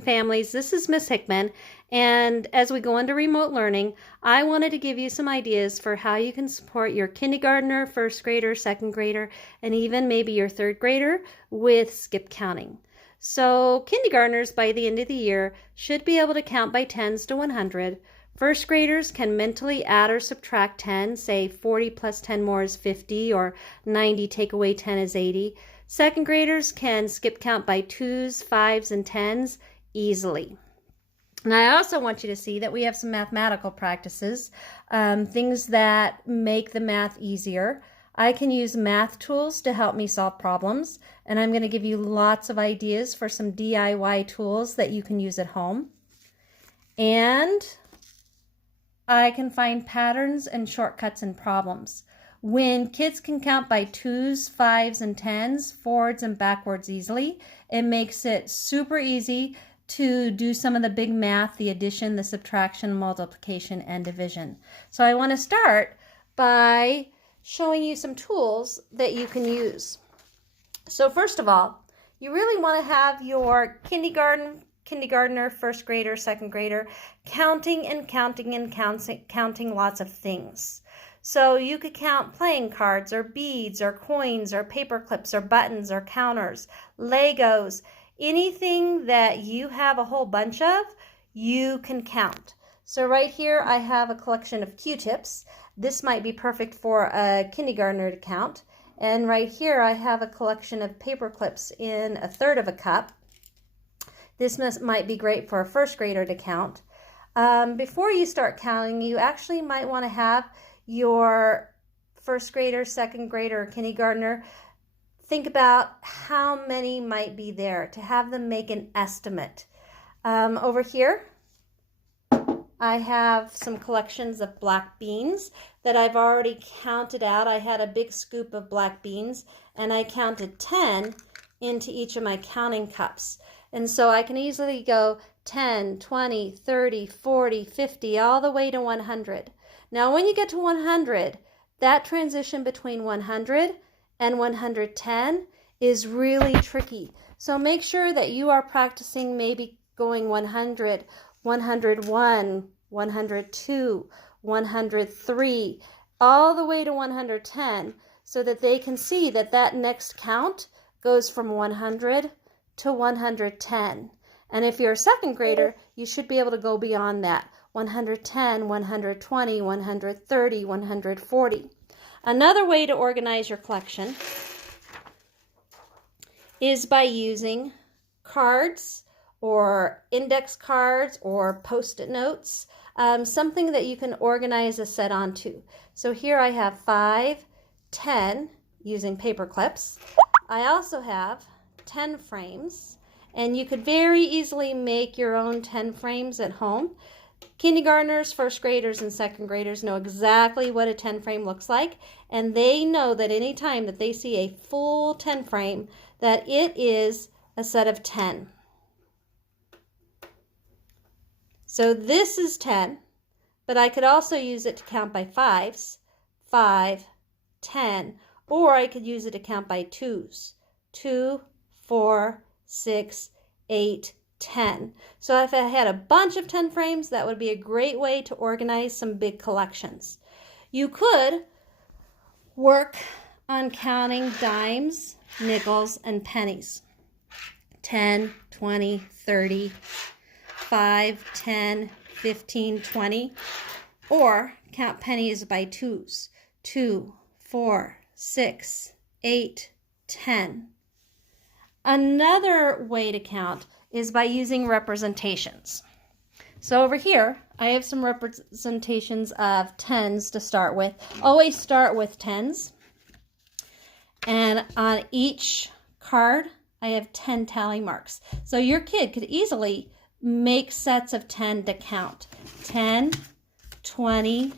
Families, this is Miss Hickman, and as we go into remote learning, I wanted to give you some ideas for how you can support your kindergartner, first grader, second grader, and even maybe your third grader with skip counting. So kindergartners by the end of the year should be able to count by tens to 100. First graders can mentally add or subtract 10, say 40 plus 10 more is 50, or 90 take away 10 is 80. Second graders can skip count by 2s, 5s, and 10s easily. And I also want you to see that we have some mathematical practices, things that make the math easier. I can use math tools to help me solve problems, and I'm going to give you lots of ideas for some DIY tools that you can use at home. And I can find patterns and shortcuts in problems. When kids can count by 2s, 5s, and 10s, forwards and backwards easily, it makes it super easy to do some of the big math, the addition, the subtraction, multiplication, and division. So I want to start by showing you some tools that you can use. So first of all, you really want to have your kindergartner, first grader, second grader counting and counting and counting lots of things. So you could count playing cards or beads or coins or paper clips or buttons or counters, Legos, anything that you have a whole bunch of, you can count. So right here I have a collection of Q-tips. This might be perfect for a kindergartner to count. And right here I have a collection of paper clips in 1/3 of a cup. This might be great for a first grader to count. Before you start counting, you actually might want to have your first grader, second grader, or kindergartner think about how many might be there to have them make an estimate. Over here, I have some collections of black beans that I've already counted out. I had a big scoop of black beans and I counted 10 into each of my counting cups. And so I can easily go 10, 20, 30, 40, 50, all the way to 100. Now when you get to 100, that transition between 100 and 110 is really tricky. So make sure that you are practicing maybe going 100, 101, 102, 103, all the way to 110 so that they can see that that next count goes from 100 to 110. And if you're a second grader, you should be able to go beyond that. 110, 120, 130, 140. Another way to organize your collection is by using cards or index cards or post-it notes, something that you can organize a set onto. So here I have 5, 10 using paper clips. I also have 10 frames, and you could very easily make your own 10 frames at home. Kindergartners, first graders, and second graders know exactly what a 10 frame looks like, and they know that any time that they see a full 10 frame, that it is a set of 10. So this is 10, but I could also use it to count by 5s, 5, 10, or I could use it to count by 2s, 2, 4, 6, 8, 10. So if I had a bunch of 10 frames, that would be a great way to organize some big collections. You could work on counting dimes, nickels, and pennies. 10, 20, 30, 5, 10, 15, 20. Or count pennies by 2s. 2, 4, 6, 8, 10. Another way to count is by using representations. So over here, I have some representations of 10s to start with. Always start with 10s. And on each card, I have 10 tally marks. So your kid could easily make sets of 10 to count. 10, 20,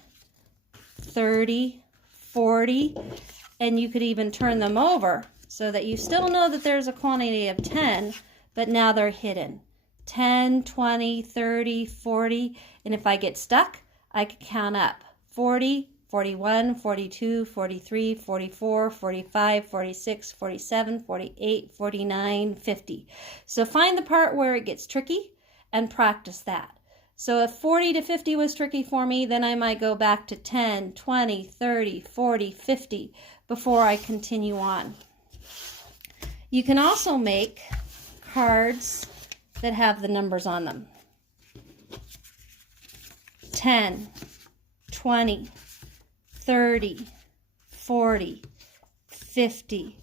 30, 40, and you could even turn them over so that you still know that there's a quantity of 10, but now they're hidden. 10, 20, 30, 40, and if I get stuck, I could count up. 40, 41, 42, 43, 44, 45, 46, 47, 48, 49, 50. So find the part where it gets tricky and practice that. So if 40 to 50 was tricky for me, then I might go back to 10, 20, 30, 40, 50 before I continue on. You can also make cards that have the numbers on them. 10, 20, 30, 40, 50.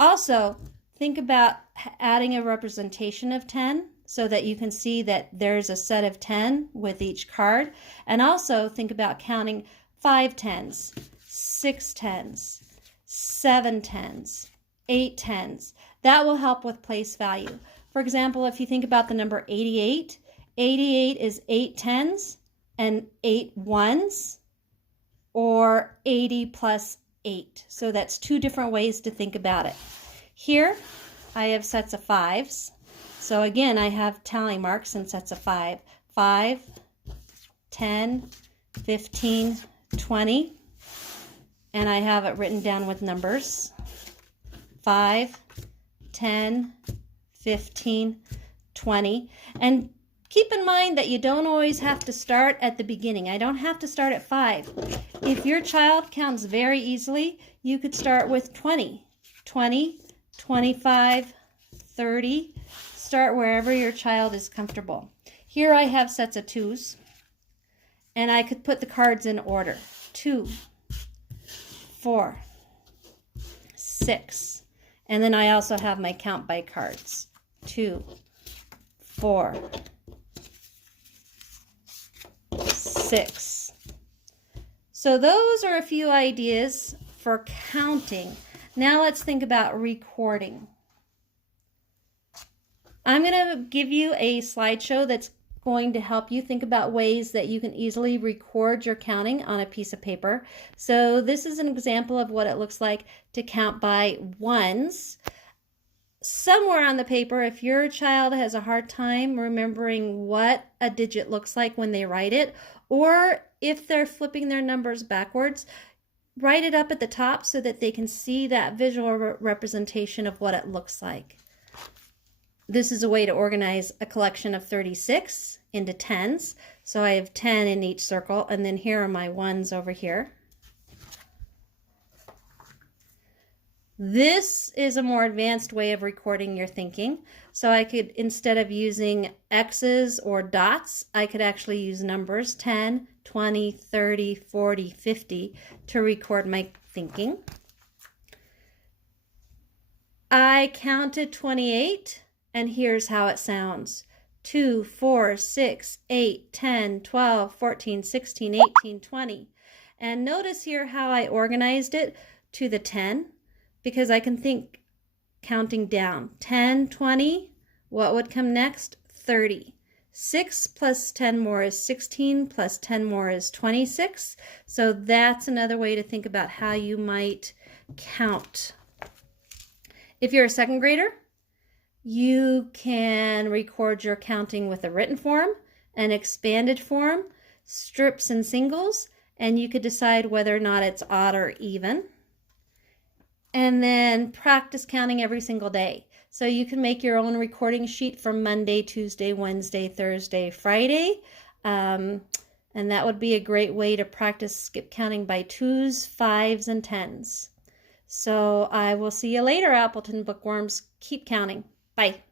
Also, think about adding a representation of 10 so that you can see that there's a set of 10 with each card. And also think about counting 5 10s, 6 10s, 7 10s, 8 10s. That will help with place value. For example, if you think about the number 88, 88 is 8 10s and 8 1s, or 80 plus 8. So that's two different ways to think about it. Here I have sets of 5s. So again, I have tally marks and sets of 5. 5, 10, 15, 20. And I have it written down with numbers. 5, 10, 15, 20. And keep in mind that you don't always have to start at the beginning. I don't have to start at 5. If your child counts very easily, you could start with 20, 20, 25, 30. Start wherever your child is comfortable. Here I have sets of 2s, and I could put the cards in order. 2, 4, 6. And then I also have my count by cards. 2, 4, 6. So those are a few ideas for counting. Now let's think about recording. I'm going to give you a slideshow that's going to help you think about ways that you can easily record your counting on a piece of paper. So this is an example of what it looks like to count by ones. Somewhere on the paper, if your child has a hard time remembering what a digit looks like when they write it, or if they're flipping their numbers backwards, write it up at the top so that they can see that visual representation of what it looks like. This is a way to organize a collection of 36 into 10s. So I have 10 in each circle, and then here are my ones over here. This is a more advanced way of recording your thinking. So I could, instead of using X's or dots, I could actually use numbers 10, 20, 30, 40, 50 to record my thinking. I counted 28, and here's how it sounds. 2, 4, 6, 8, 10, 12, 14, 16, 18, 20. And notice here how I organized it to the 10, because I can think counting down. 10, 20, what would come next? 30. 6 plus 10 more is 16, plus 10 more is 26. So that's another way to think about how you might count. If you're a second grader, you can record your counting with a written form, an expanded form, strips and singles, and you could decide whether or not it's odd or even. And then practice counting every single day. So you can make your own recording sheet for Monday, Tuesday, Wednesday, Thursday, Friday. And that would be a great way to practice skip counting by 2s, 5s, and 10s. So I will see you later, Appleton Bookworms. Keep counting. Bye.